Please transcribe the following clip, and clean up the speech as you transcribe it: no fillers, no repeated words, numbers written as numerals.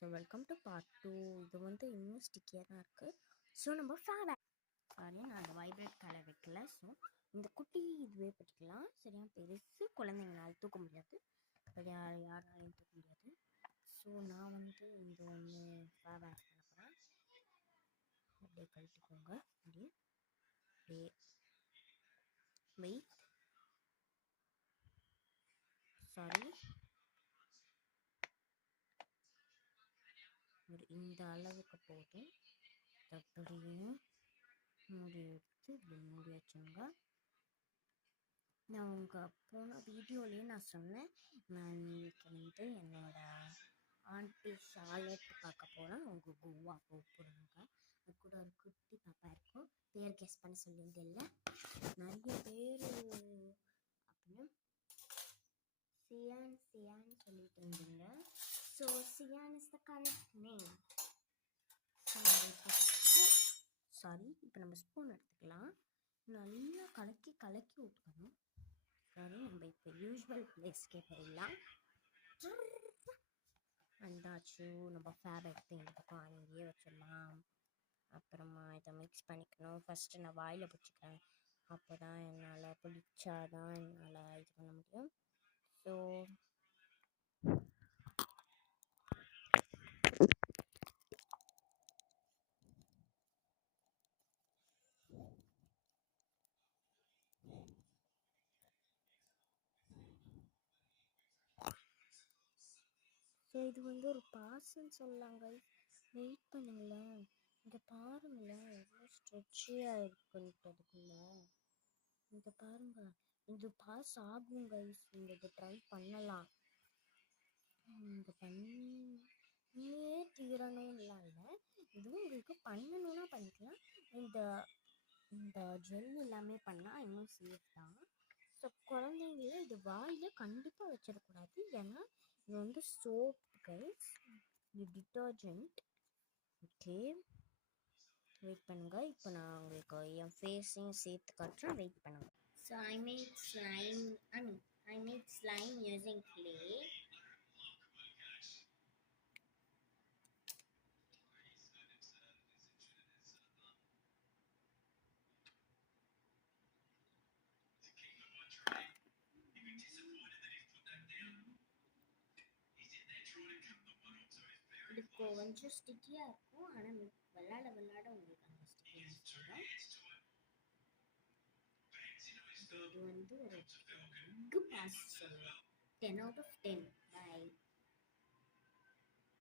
So welcome to part 2. இது வந்து இன்னும் ஸ்டிக்கியாக தான் இருக்குது. ஸோ நம்ம சாரி, நான் அந்த வைப்ரேட் கலர் வைக்கல. ஸோ இந்த குட்டி இதுவே பிடிக்கலாம். சரியா, பெருசு குழந்தைங்களால் தூக்க முடியாது, யாராலையும் தூக்க முடியாது. ஸோ நான் வந்து இந்த ஒன்று ஃபேப் ஆட் பண்ண போகிறேன். அப்படியே கழட்டிக்கோங்க. அப்படியே வெயிட், சாரி, ஒரு இந்த அளவுக்கு போதும். அப்படியே மூடி எடுத்து இப்படி மூடி வச்சுங்க. நான் உங்கள் போன வீடியோலேயே நான் சொன்னேன், நான் இன்னைக்கு வந்து என்னோடய ஆண்டி ஷார்லட் பார்க்க போகிறேன். அவங்க கோவா போக போகிறாங்க. அது கூட ஒரு குட்டி பாப்பா இருக்கும். பேர் கெஸ் பண்ண சொல்லியிருந்தில்ல, நிறைய பேர் அப்படின்னு சியான்னு சொல்லிட்டு இருந்தீங்க. So cyan is the correct name. Sorry, இப்போ நம்ம ஸ்பூன் எடுத்துக்கலாம். நல்லா கலக்கி ஊற்றணும். சாரி, நம்ம இப்போ யூஸ்வல் பிளேஸ்க்கே போயிடலாம். வந்தாச்சு. நம்ம ஃபேப் எடுத்து இந்த பக்கம் அங்கேயே வச்சிடலாம். அப்புறமா இதை மிக்ஸ் பண்ணிக்கணும். ஃபஸ்ட்டு நான் வாயில் பிடிச்சிக்கிறேன். அப்போ தான் என்னால் பிடிச்சாதான் என்னால் இது பண்ண முடியும். ஸோ இது வந்து ஒரு பாஸ்ன்னு சொல்லலாங்க. வெயிட் பண்ணுங்களேன், இங்கே பாருங்களேன் எவ்வளோ ஸ்ட்ரெச்சியாக இருக்குன்றதுக்குள்ள. இங்கே பாருங்க, இது பாஸ் ஆகும் கைஸ். நீங்கள் இதை ட்ரை பண்ணலாம். இங்கே பண்ணியே தீரணும்லாம் இல்லை, இதுவும் உங்களுக்கு பண்ணணும்னா பண்ணிக்கலாம். இந்த இந்த ஜெல் எல்லாமே பண்ணால் இன்னும் சேஃப் தான். ஸோ குழந்தைங்கள இது வாயில் கண்டிப்பாக வச்சிடக்கூடாது. ஏன்னா இது வந்து சோப் கைஸ், இது டிட்டர்ஜென்ட். ஓகே, வெயிட் பண்ணுங்கள். இப்போ நான் உங்களுக்கு என் ஃபேஸையும் சேர்த்து காட்டுறேன். வெயிட் பண்ணுங்கள். So I made slime using clay. இது கொஞ்சம் ஸ்டிக்கியாக இருக்கும், ஆனால் விளாட உங்களுக்கு அந்த ஸ்டிக்கினஸ் வரும். இது வந்து ஒரு பிக் பாஸ் சொல்லலாம். 10 out of 10.